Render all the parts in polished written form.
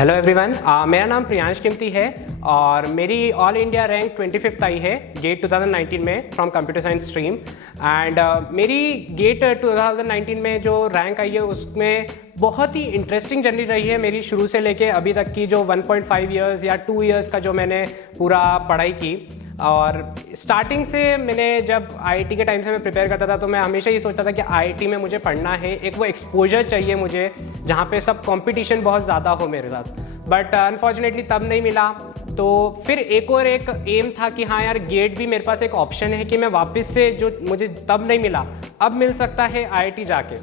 Hello everyone, मेरा नाम प्रियांश किमती है और मेरी ऑल इंडिया रैंक 25th आई है गेट 2019 में from computer science stream. And मेरी गेट 2019 में जो रैंक आई है उसमें बहुत ही इंटरेस्टिंग जर्नी रही है मेरी, शुरू से लेके अभी तक की जो 1.5 ईयर्स या 2 ईयर्स का जो मैंने पूरा पढ़ाई की। और स्टार्टिंग से मैंने जब आईआईटी के टाइम से मैं प्रिपेयर करता था तो मैं हमेशा ये सोचता था कि आईआईटी में मुझे पढ़ना है, एक वो एक्सपोजर चाहिए मुझे जहाँ पे सब कंपटीशन बहुत ज़्यादा हो मेरे साथ। बट अनफॉर्चुनेटली तब नहीं मिला। तो फिर एक और एक एम था कि हाँ यार, गेट भी मेरे पास एक ऑप्शन है कि मैं वापस से जो मुझे तब नहीं मिला अब मिल सकता है आईआईटी जाके।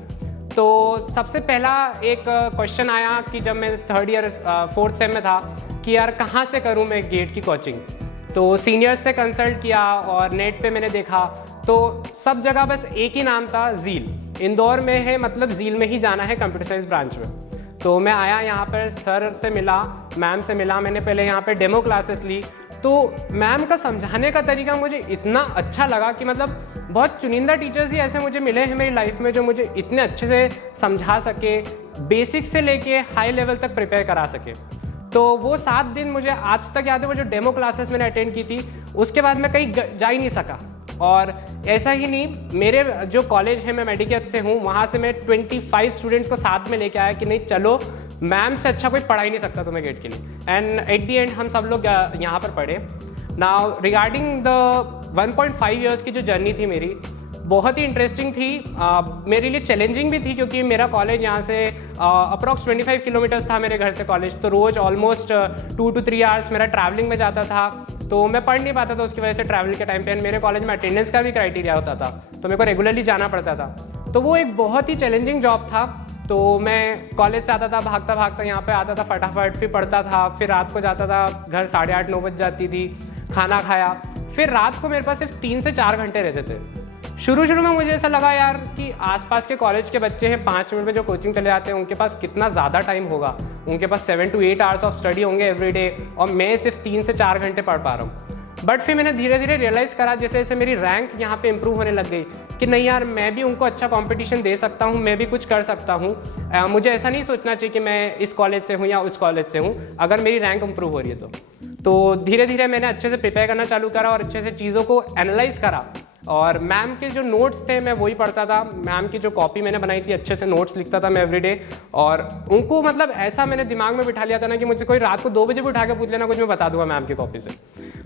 तो सबसे पहला एक क्वेश्चन आया कि जब मैं 3rd ईयर 4th सेम में था कि यार कहाँ से करूँ मैं गेट की कोचिंग। तो सीनियर्स से कंसल्ट किया और नेट पे मैंने देखा तो सब जगह बस एक ही नाम था, ज़ील। इंदौर में है, मतलब ज़ील में ही जाना है कंप्यूटर साइंस ब्रांच में। तो मैं आया यहाँ पर, सर से मिला, मैम से मिला। मैंने पहले यहाँ पे डेमो क्लासेस ली तो मैम का समझाने का तरीका मुझे इतना अच्छा लगा कि मतलब बहुत चुनिंदा टीचर्स ही ऐसे मुझे मिले हैं मेरी लाइफ में जो मुझे इतने अच्छे से समझा सके, बेसिक से लेके हाई लेवल तक प्रिपेयर करा सके। तो वो 7 दिन मुझे आज तक याद है, वो जो डेमो क्लासेस मैंने अटेंड की थी उसके बाद मैं कहीं जा ही नहीं सका। और ऐसा ही नहीं, मेरे जो कॉलेज है, मैं मेडिकेप से हूँ, वहाँ से मैं 25 स्टूडेंट्स को साथ में लेके आया कि नहीं चलो, मैम से अच्छा कोई पढ़ा ही नहीं सकता तुम्हें गेट के लिए। एंड एट दी एंड हम सब लोग यहाँ पर पढ़े। नाउ रिगार्डिंग द 1.5 ईयर्स की जो जर्नी थी मेरी, बहुत ही इंटरेस्टिंग थी, मेरे लिए चैलेंजिंग भी थी क्योंकि मेरा कॉलेज यहाँ से अप्रॉक्स 25 किलोमीटर्स था मेरे घर से कॉलेज। तो रोज़ ऑलमोस्ट 2 to 3 आवर्स मेरा ट्रैवलिंग में जाता था, तो मैं पढ़ नहीं पाता था उसकी वजह से ट्रैवल के टाइम पे। मेरे कॉलेज में अटेंडेंस का भी क्राइटेरिया होता था तो मेरे को रेगुलरली जाना पड़ता था। तो वो एक बहुत ही चैलेंजिंग जॉब था। तो मैं कॉलेज से आता था भागता भागता, यहाँ पे आता था फटाफट, फिर पढ़ता था, फिर रात को जाता था घर 8:30-9 बज जाती थी, खाना खाया, फिर रात को मेरे पास सिर्फ 3 से 4 घंटे रहते थे। शुरू में मुझे ऐसा लगा यार कि आसपास के कॉलेज के बच्चे हैं, 5 मिनट में जो कोचिंग चले जाते हैं, उनके पास कितना ज़्यादा टाइम होगा, उनके पास 7 to 8 आवर्स ऑफ स्टडी होंगे एवरी डे, और मैं सिर्फ 3 से 4 घंटे पढ़ पा रहा हूँ। बट फिर मैंने धीरे धीरे रियलाइज़ करा जैसे जैसे मेरी रैंक यहाँ पे इंप्रूव होने लग गई कि नहीं यार, मैं भी उनको अच्छा कंपटीशन दे सकता हूँ, मैं भी कुछ कर सकता हूँ। मुझे ऐसा नहीं सोचना चाहिए कि मैं इस कॉलेज से हूँ या उस कॉलेज से हूँ, अगर मेरी रैंक इंप्रूव हो रही है तो धीरे धीरे मैंने अच्छे से प्रिपेयर करना चालू करा और अच्छे से चीज़ों को एनालाइज करा। और मैम के जो नोट्स थे मैं वही पढ़ता था, मैम की जो कॉपी मैंने बनाई थी अच्छे से नोट्स लिखता था मैं एवरीडे। और उनको मतलब ऐसा मैंने दिमाग में बिठा लिया था ना कि मुझे कोई रात को 2 बजे भी उठा के पूछ लेना, कुछ मैं बता दूंगा मैम की कॉपी से।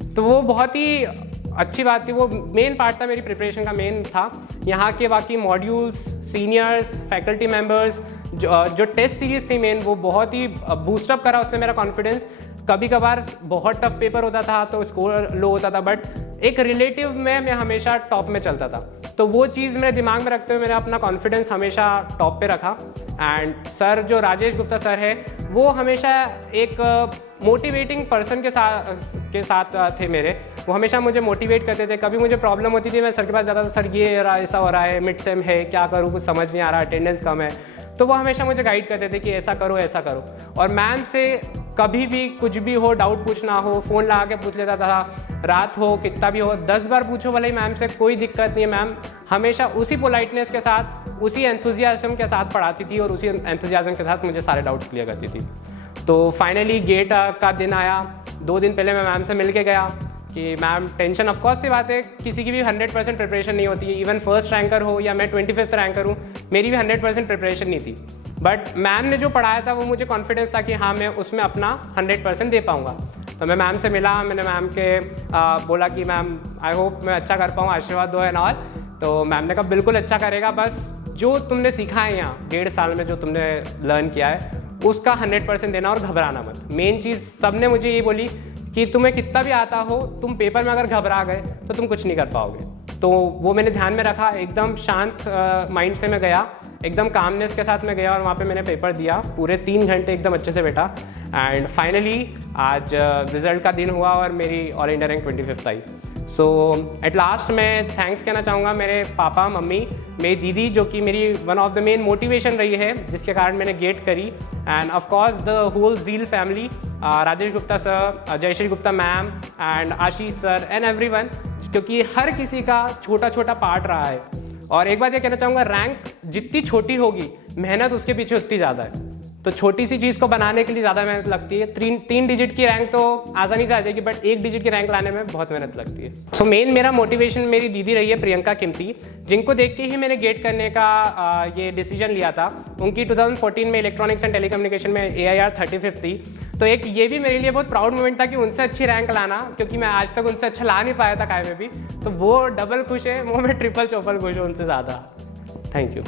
तो वो बहुत ही अच्छी बात थी, वो मेन पार्ट था मेरी प्रिपरेशन का, मेन था। यहाँ के बाकी मॉड्यूल्स, सीनियर्स, फैकल्टी मेम्बर्स, जो टेस्ट सीरीज थी मेन, वो बहुत ही बूस्टअप करा उसने मेरा कॉन्फिडेंस। कभी कभार बहुत टफ पेपर होता था तो स्कोर लो होता था, बट एक रिलेटिव में मैं हमेशा टॉप में चलता था। तो वो चीज़ मेरे दिमाग में रखते हुए मैंने अपना कॉन्फिडेंस हमेशा टॉप पे रखा। एंड सर जो राजेश गुप्ता सर है, वो हमेशा एक मोटिवेटिंग पर्सन के साथ थे मेरे। वो हमेशा मुझे मोटिवेट करते थे। कभी मुझे प्रॉब्लम होती थी, मैं सर के पास जाता था, सर ये ऐसा हो रहा है, मिड सेम है, क्या करूँ, कुछ समझ नहीं आ रहा, अटेंडेंस कम है। तो वो हमेशा मुझे गाइड करते थे कि ऐसा करो ऐसा करो। और मैम से कभी भी कुछ भी हो, डाउट पूछना हो, फ़ोन लगा के पूछ लेता था, रात हो कितना भी हो, 10 बार पूछो भले ही मैम से, कोई दिक्कत नहीं है। मैम हमेशा उसी पोलाइटनेस के साथ, उसी एंथुजियाज्म के साथ पढ़ाती थी और उसी एंथुजियाज्म के साथ मुझे सारे डाउट्स क्लियर करती थी। तो फाइनली गेट का दिन आया। 2 दिन पहले मैं मैम से मिल के गया कि मैम टेंशन, ऑफकोर्स सी बात है, किसी की भी 100% प्रिपरेशन नहीं होती है। इवन फर्स्ट रैंकर हो या मैं 25th रैंकर हूँ, मेरी भी 100% प्रिपरेशन नहीं थी। बट मैम ने जो पढ़ाया था वो मुझे कॉन्फिडेंस था कि हाँ, मैं उसमें अपना 100% दे पाऊँगा। तो मैं मैम से मिला, मैंने मैम के बोला कि मैम आई होप मैं अच्छा कर पाऊँ, आशीर्वाद दो एंड ऑल। तो मैम ने कहा बिल्कुल अच्छा करेगा, बस जो तुमने सीखा है यहाँ 1.5 साल में, जो तुमने लर्न किया है उसका 100% देना और घबराना मत। मेन चीज़ सब ने मुझे ये बोली कि तुम्हें कितना भी आता हो, तुम पेपर में अगर घबरा गए तो तुम कुछ नहीं कर पाओगे। तो वो मैंने ध्यान में रखा, एकदम शांत माइंड से मैं गया, एकदम कामनेस के साथ मैं गया और वहाँ पे मैंने पेपर दिया। पूरे 3 घंटे एकदम अच्छे से बैठा एंड फाइनली आज रिजल्ट का दिन हुआ और मेरी all India rank 25th I. So at last मैं थैंक्स कहना चाहूँगा मेरे पापा, मम्मी, मेरी दीदी, जो कि मेरी one of the main motivation रही है जिसके कारण मैंने गेट करी। And of course the whole Zeal family, Rajesh Gupta sir, Jayashree Gupta ma'am and Ashish sir and everyone, क्योंकि हर किसी का छोटा छोटा पार्ट रहा है। और एक बात ये कहना चाहूँगा, रैंक जितनी छोटी होगी मेहनत उसके पीछे उतनी ज़्यादा है। तो छोटी सी चीज़ को बनाने के लिए ज़्यादा मेहनत लगती है। 3 डिजिट की रैंक तो आसानी से आ जाएगी, बट 1 डिजिट की रैंक लाने में बहुत मेहनत लगती है। सो मेन मेरा मोटिवेशन मेरी दीदी रही है प्रियंका किमती, जिनको देख के ही मैंने गेट करने का ये डिसीजन लिया था। उनकी 2014 में इलेक्ट्रॉनिक्स एंड टेलीकम्युनिकेशन में AIR 35 थी। तो एक ये भी मेरे लिए बहुत प्राउड मोमेंट था कि उनसे अच्छी रैंक लाना, क्योंकि मैं आज तक उनसे अच्छा ला नहीं पाया था काय में भी। तो वो डबल खुश है, वो मैं ट्रिपल चौपल खुश हूँ उनसे ज़्यादा। Thank you.